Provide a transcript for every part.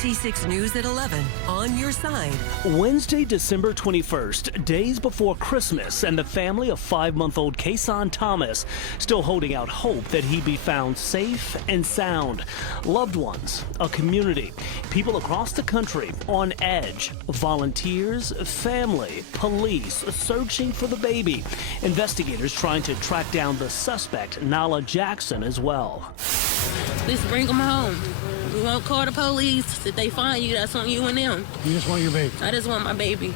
WSYX News at 11, on your side. Wednesday, December 21st, days before Christmas, and the family of 5-month-old Kason Thomas still holding out hope that he be found safe and sound. Loved ones, a community, people across the country on edge, volunteers, family, police searching for the baby. Investigators trying to track down the suspect, Nalah Jackson, as well. Let's bring them home. We won't call the police. If they find you, that's on you and them. You just want your baby? I just want my baby.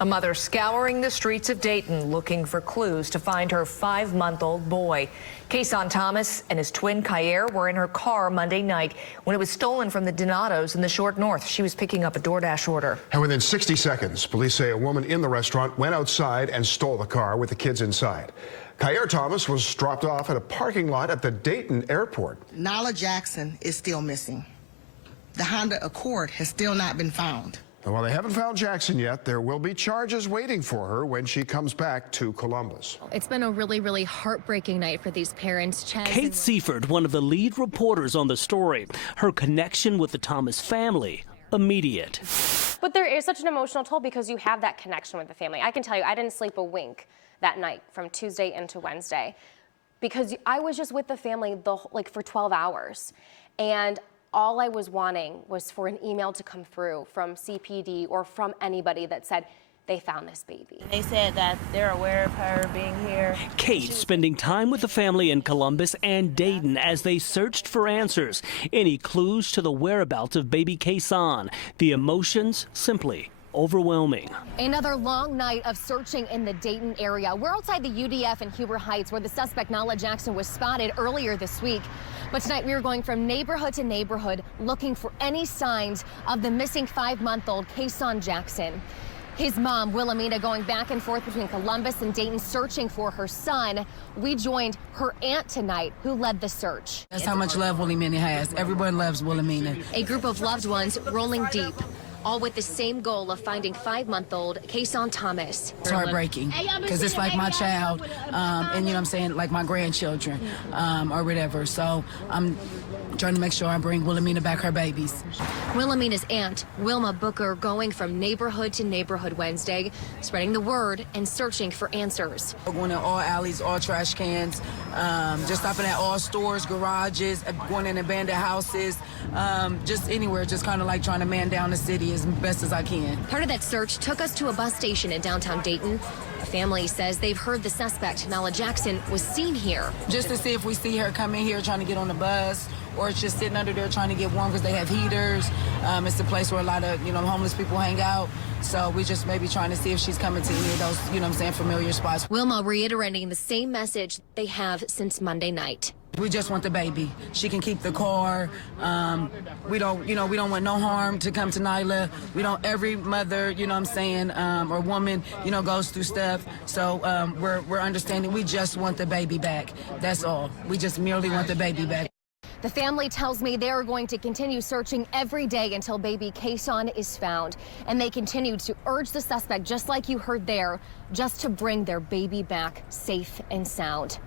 A mother scouring the streets of Dayton looking for clues to find her 5-month-old boy. Kason Thomas and his twin Kayer were in her car Monday night when it was stolen from the Donatos in the Short North. She was picking up a DoorDash order. And within 60 seconds, police say a woman in the restaurant went outside and stole the car with the kids inside. Kayer Thomas was dropped off at a parking lot at the Dayton airport. Nalah Jackson is still missing. The Honda Accord has still not been found. And while they haven't found Jackson yet, there will be charges waiting for her when she comes back to Columbus. It's been a really heartbreaking night for these parents. Kate Seifert, one of the lead reporters on the story. Her connection with the Thomas family, immediate. But there is such an emotional toll because you have that connection with the family. I can tell you, I didn't sleep a wink that night from Tuesday into Wednesday because I was just with the family for 12 hours. And all I was wanting was for an email to come through from CPD or from anybody that said they found this baby. They said that they're aware of her being here. Kate spending time with the family in Columbus and Dayton as they searched for answers. Any clues to the whereabouts of baby Kason? The emotions simply overwhelming. Another long night of searching in the Dayton area. We're outside the UDF in Huber Heights where the suspect Nalah Jackson was spotted earlier this week. But tonight we are going from neighborhood to neighborhood looking for any signs of the missing 5-month-old Kason Jackson. His mom, Wilhelmina, going back and forth between Columbus and Dayton searching for her son. We joined her aunt tonight who led the search. That's how much love Wilhelmina has. Everyone loves Wilhelmina. A group of loved ones rolling deep, all with the same goal of finding 5-month-old Kason Thomas. It's heartbreaking because it's like my child, and you know what I'm saying, like my grandchildren or whatever. So I'm trying to make sure I bring Wilhelmina back her babies. Wilhelmina's aunt, Wilma Booker, going from neighborhood to neighborhood Wednesday, spreading the word and searching for answers. We're going to all alleys, all trash cans, just stopping at all stores, garages, going in abandoned houses, just anywhere, just kind of like trying to man down the city as best as I can. Part of that search took us to a bus station in downtown Dayton. The family says they've heard the suspect, Nalah Jackson, was seen here. Just to see if we see her come in here trying to get on the bus, or it's just sitting under there trying to get warm because they have heaters. It's a place where a lot of, homeless people hang out. So we just maybe trying to see if she's coming to any of those, familiar spots. Wilma reiterating the same message they have since Monday night. We just want the baby. She can keep the car. We don't want no harm to come to Nalah. We don't, every mother, or woman, goes through stuff. So we're understanding. We just want the baby back. That's all. We just merely want the baby back. The family tells me they are going to continue searching every day until baby Kason is found. And they continue to urge the suspect, just like you heard there, just to bring their baby back safe and sound.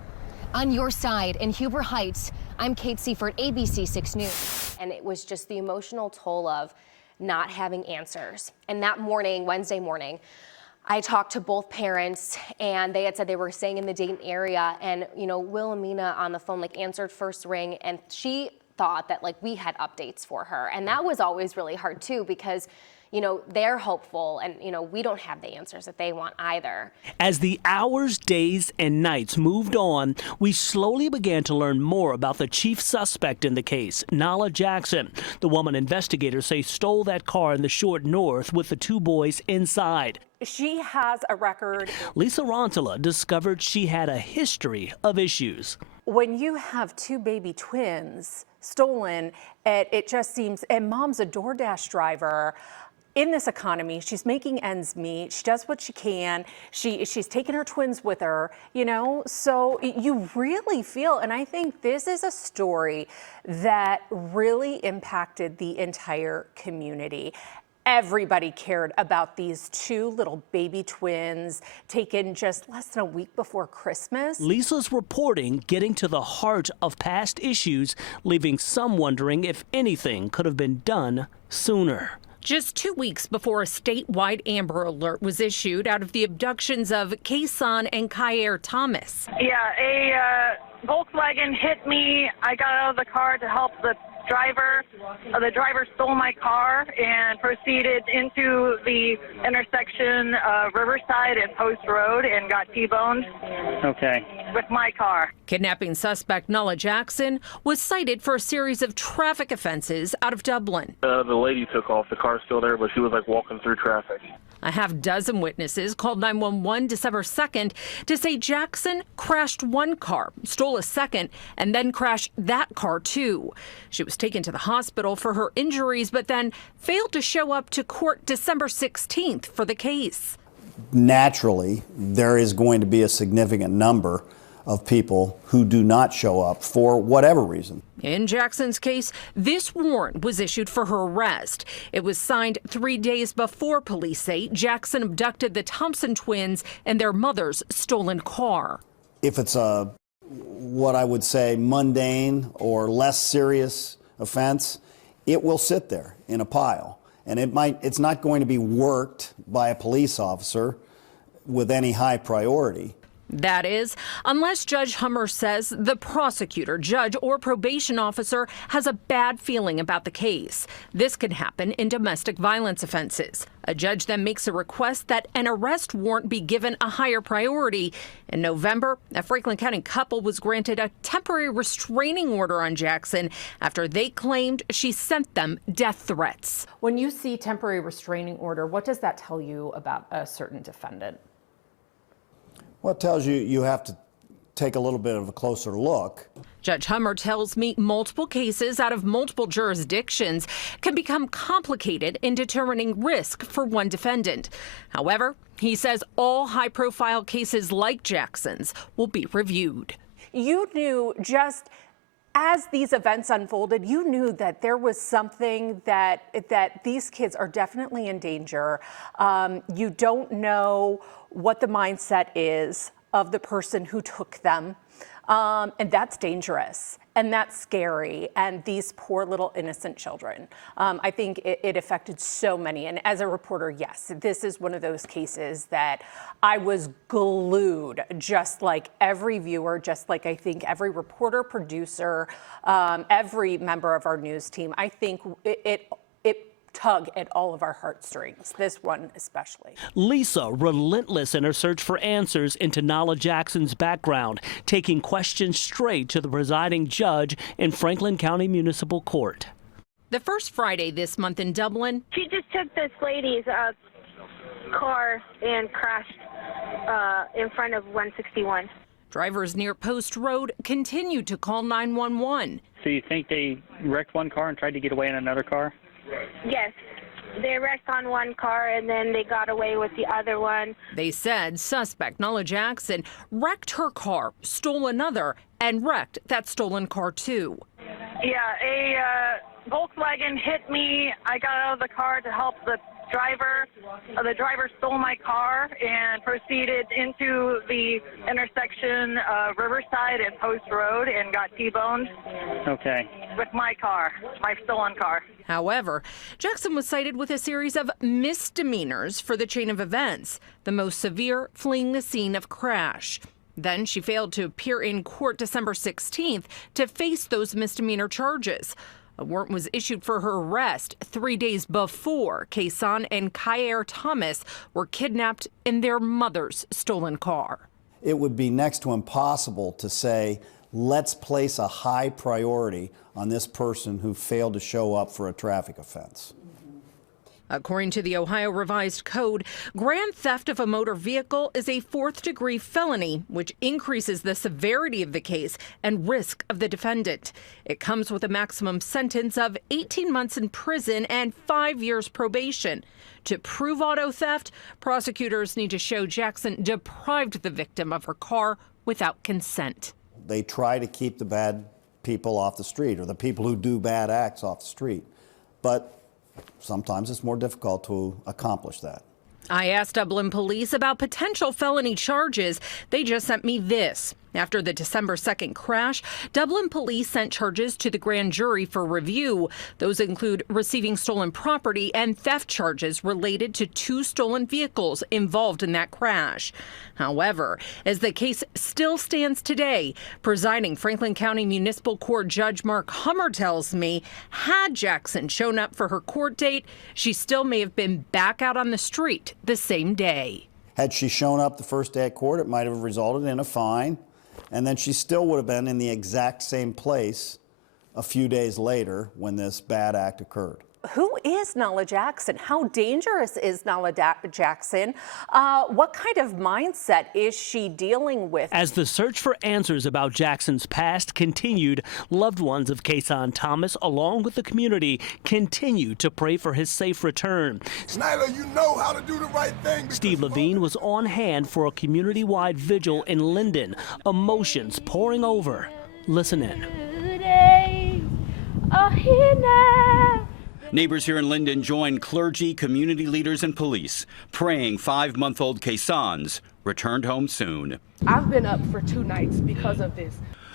On your side in Huber Heights, I'm Kate Seifert, ABC 6 News. And it was just the emotional toll of not having answers. And that morning, Wednesday morning, I talked to both parents and they had said they were staying in the Dayton area, and Wilhelmina on the phone answered first ring, and she thought that we had updates for her. And that was always really hard too because they're hopeful and, we don't have the answers that they want either. As the hours, days, and nights moved on, we slowly began to learn more about the chief suspect in the case, Nalah Jackson, the woman investigators say stole that car in the Short North with the 2 boys inside. She has a record. Lisa Rantala discovered she had a history of issues. When you have 2 baby twins stolen, it just seems, and mom's a DoorDash driver. In this economy, she's making ends meet. She does what she can. She's taken her twins with her, so you really feel, and I think this is a story that really impacted the entire community. Everybody cared about these two little baby twins taken just less than a week before Christmas. Lisa's reporting getting to the heart of past issues, leaving some wondering if anything could have been done sooner. Just 2 weeks before a statewide Amber Alert was issued out of the abductions of Kason and Thomas. Yeah, a Volkswagen hit me. I got out of the car to help the driver. The driver stole my car and proceeded into the intersection of Riverside and Post Road and got T-boned. Okay. With my car. Kidnapping suspect Nalah Jackson was cited for a series of traffic offenses out of Dublin. The lady took off. The car's still there, but she was like walking through traffic. A half dozen witnesses called 911 December 2nd to say Jackson crashed one car, stole a second, and then crashed that car too. She was taken to the hospital for her injuries, but then failed to show up to court December 16th for the case. Naturally, there is going to be a significant number of people who do not show up for whatever reason. In Jackson's case, this warrant was issued for her arrest. It was signed 3 days before police say Jackson abducted the Thompson twins in their mother's stolen car. If it's a, what I would say, mundane or less serious offense, it will sit there in a pile. And it's not going to be worked by a police officer with any high priority. That is, unless Judge Hummer says the prosecutor, judge, or probation officer has a bad feeling about the case. This can happen in domestic violence offenses. A judge then makes a request that an arrest warrant be given a higher priority. In November, a Franklin County couple was granted a temporary restraining order on Jackson after they claimed she sent them death threats. When you see temporary restraining order, what does that tell you about a certain defendant? Well, it tells you have to take a little bit of a closer look. Judge Hummer tells me multiple cases out of multiple jurisdictions can become complicated in determining risk for one defendant. However, he says all high-profile cases like Jackson's will be reviewed. You knew just as these events unfolded, you knew that there was something that these kids are definitely in danger. You don't know what the mindset is of the person who took them. And that's dangerous and that's scary. And these poor little innocent children. I think it affected so many. And as a reporter, yes, this is one of those cases that I was glued, just like every viewer, just like I think every reporter, producer, every member of our news team. I think it tug at all of our heartstrings, this one especially. Lisa, relentless in her search for answers into Nalah Jackson's background, taking questions straight to the presiding judge in Franklin County Municipal Court. The first Friday this month in Dublin, She just took this lady's car and crashed in front of 161. drivers near Post Road continued to call 911. So you think they wrecked one car and tried to get away in another car? Yes. They wrecked on one car and then they got away with the other one. They said suspect Nalah Jackson wrecked her car, stole another, and wrecked that stolen car too. Yeah, a Volkswagen hit me. I got out of the car to help the driver. The driver stole my car and proceeded into the intersection of Riverside and Post Road and got T-boned. Okay. With my car, my stolen car. However, Jackson was cited with a series of misdemeanors for the chain of events, the most severe fleeing the scene of crash. Then she failed to appear in court December 16th to face those misdemeanor charges. A warrant was issued for her arrest 3 days before Kason and Thomas were kidnapped in their mother's stolen car. It would be next to impossible to say, let's place a high priority on this person who failed to show up for a traffic offense. According to the Ohio Revised Code, grand theft of a motor vehicle is a fourth-degree felony, which increases the severity of the case and risk of the defendant. It comes with a maximum sentence of 18 months in prison and 5 years probation. To prove auto theft, prosecutors need to show Jackson deprived the victim of her car without consent. They try to keep the bad people off the street, or the people who do bad acts off the street. But sometimes it's more difficult to accomplish that. I asked Dublin police about potential felony charges. They just sent me this. After the December 2nd crash, Dublin police sent charges to the grand jury for review. Those include receiving stolen property and theft charges related to 2 stolen vehicles involved in that crash. However, as the case still stands today, presiding Franklin County Municipal Court Judge Mark Hummer tells me, had Jackson shown up for her court date, she still may have been back out on the street the same day. Had she shown up the first day at court, it might have resulted in a fine, and then she still would have been in the exact same place a few days later when this bad act occurred. Who is Nalah Jackson? How dangerous is Nalah Jackson? What kind of mindset is she dealing with? As the search for answers about Jackson's past continued, loved ones of Kason Thomas, along with the community, continued to pray for his safe return. Nalah, you know how to do the right thing. Steve Levine was on hand for a community-wide vigil in Linden, emotions pouring over. Listen in. Neighbors here in Linden joined clergy, community leaders, and police, praying 5-month-old Kason's returned home soon. I've been up for 2 nights because of this.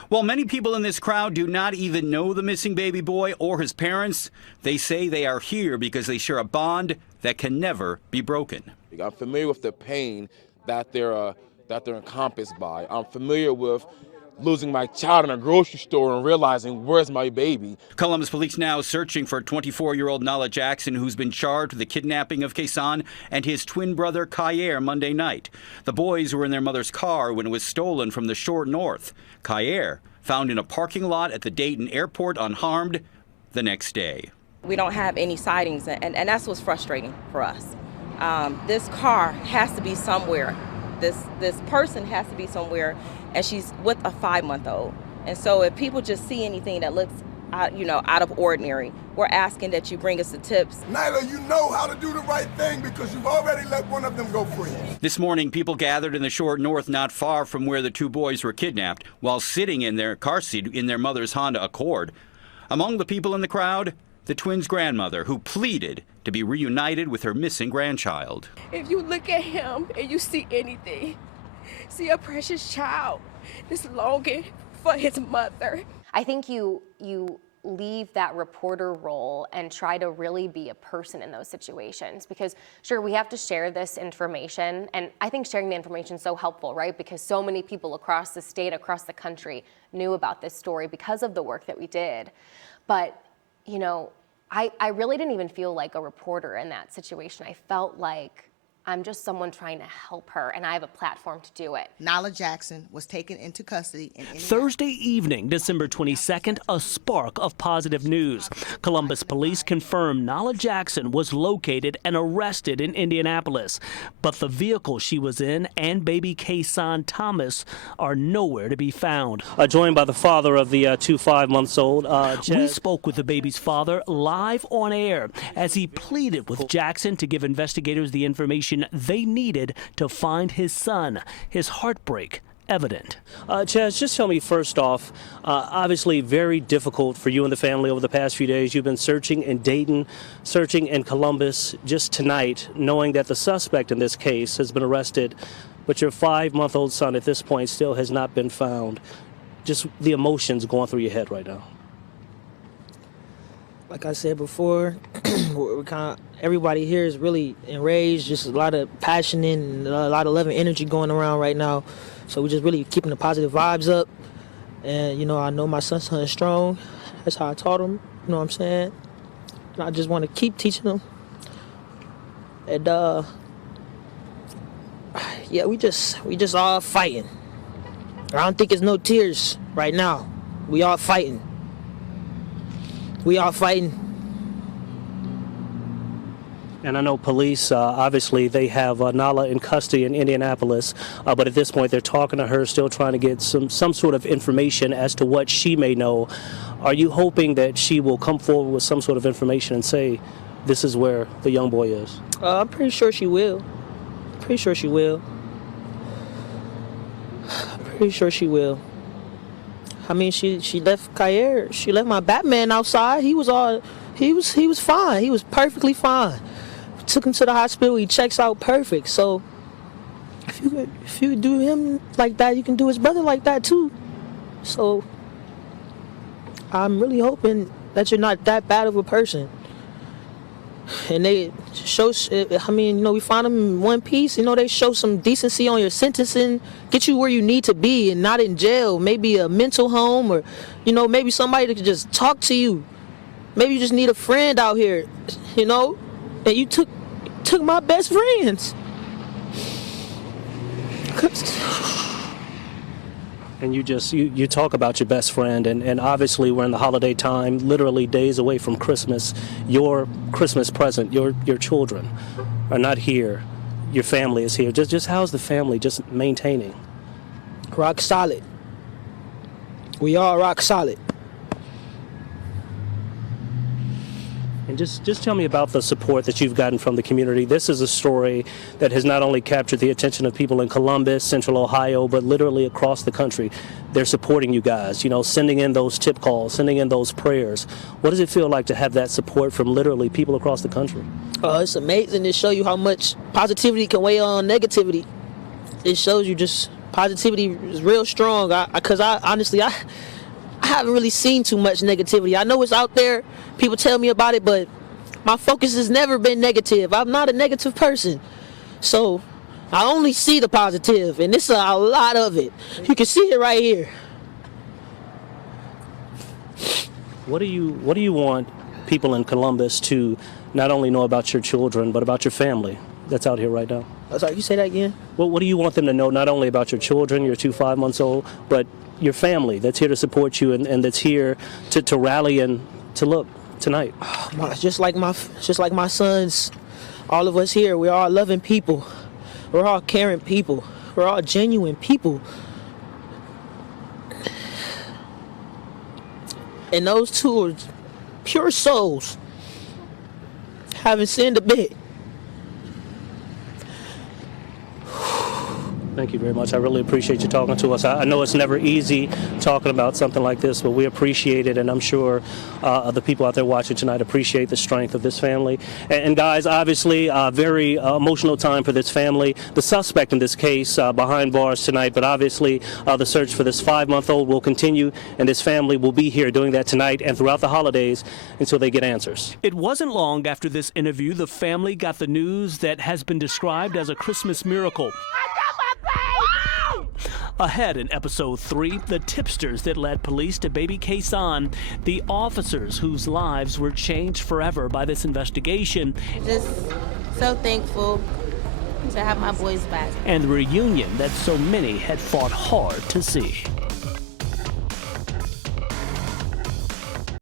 While many people in this crowd do not even know the missing baby boy or his parents, they say they are here because they share a bond that can never be broken. I'm familiar with the pain that they're encompassed by. I'm familiar with losing my child in a grocery store and realizing, where's my baby? Columbus police now searching for 24-year-old Nalah Jackson, who's been charged with the kidnapping of Kason and his twin brother Kayer Monday night. The boys were in their mother's car when it was stolen from the short north. Kayer found in a parking lot at the Dayton airport unharmed the next day. We don't have any sightings, and that's what's frustrating for us. This car has to be somewhere. This person has to be somewhere, and she's with a 5-month-old. And so if people just see anything that looks out of ordinary, we're asking that you bring us the tips. Nalah, you know how to do the right thing because you've already let one of them go free. This morning, people gathered in the short north not far from where the 2 boys were kidnapped while sitting in their car seat in their mother's Honda Accord. Among the people in the crowd, the twins' grandmother, who pleaded to be reunited with her missing grandchild. If you look at him and you see anything, see a precious child that's longing for his mother. I think you leave that reporter role and try to really be a person in those situations, because sure, we have to share this information, and I think sharing the information is so helpful, right? Because so many people across the state, across the country knew about this story because of the work that we did. But, you know, I really didn't even feel like a reporter in that situation. I felt like I'm just someone trying to help her, and I have a platform to do it. Nalah Jackson was taken into custody in Thursday evening, December 22nd, a spark of positive news. Columbus police confirmed Nalah Jackson was located and arrested in Indianapolis, but the vehicle she was in and baby Kason Thomas are nowhere to be found. Joined by the father of the 2 5-months-old. We spoke with the baby's father live on air as he pleaded with Jackson to give investigators the information they needed to find his son. His heartbreak evident. Chaz, just tell me first off, obviously very difficult for you and the family over the past few days. You've been searching in Dayton, searching in Columbus. Just tonight, knowing that the suspect in this case has been arrested, but your 5-month-old son at this point still has not been found. Just the emotions going through your head right now. Like I said before, everybody here is really enraged. Just a lot of passion and a lot of love and energy going around right now. So we're just really keeping the positive vibes up. And, you know, I know my son's strong. That's how I taught him. You know what I'm saying? And I just want to keep teaching him. And, yeah, we just all fighting. I don't think it's no tears right now. We all fighting. We are fighting. And I know police, obviously, they have Nalah in custody in Indianapolis, but at this point they're talking to her, still trying to get some sort of information as to what she may know. Are you hoping that she will come forward with some sort of information and say, this is where the young boy is? I'm pretty sure she will. Pretty sure she will. Pretty sure she will. I mean, she left Kayer. She left my Batman outside. He was He was fine. He was perfectly fine. Took him to the hospital. He checks out perfect. So if you do him like that, you can do his brother like that too. So I'm really hoping that you're not that bad of a person. And they show, I mean, you know, we find them in one piece. You know, they show some decency on your sentencing, get you where you need to be and not in jail. Maybe a mental home, or, you know, maybe somebody that can just talk to you. Maybe you just need a friend out here, you know. And you took my best friends. And you talk about your best friend, and obviously we're in the holiday time, literally days away from Christmas. Your Christmas present, your children are not here. Your family is here. Just how's the family just maintaining? Rock solid. We all rock solid. And just tell me about the support that you've gotten from the community. This is a story that has not only captured the attention of people in Columbus, Central Ohio, but literally across the country. They're supporting you guys, you know, sending in those tip calls, sending in those prayers. What does it feel like to have that support from literally people across the country? It's amazing to show you how much positivity can weigh on negativity. It shows you just positivity is real strong. Because I honestly haven't really seen too much negativity. I know it's out there. People tell me about it, but my focus has never been negative. I'm not a negative person. So I only see the positive, and it's a lot of it. You can see it right here. What do you want people in Columbus to not only know about your children, but about your family that's out here right now? Sorry, you say that again? Well, what do you want them to know, not only about your children, your 2 5-months-old, but your family that's here to support you and that's here to rally and to look tonight? Just like my sons, all of us here, we're all loving people. We're all caring people. We're all genuine people. And those two are pure souls. Haven't sinned a bit. Thank you very much. I really appreciate you talking to us. I know it's never easy talking about something like this, but we appreciate it, and I'm sure the people out there watching tonight appreciate the strength of this family. And guys, obviously, a very emotional time for this family. The suspect in this case behind bars tonight, but obviously the search for this 5-month-old will continue, and this family will be here doing that tonight and throughout the holidays until they get answers. It wasn't long after this interview the family got the news that has been described as a Christmas miracle. Ahead in episode 3, the tipsters that led police to baby Kason, the officers whose lives were changed forever by this investigation. Just so thankful to have my boys back. And the reunion that so many had fought hard to see.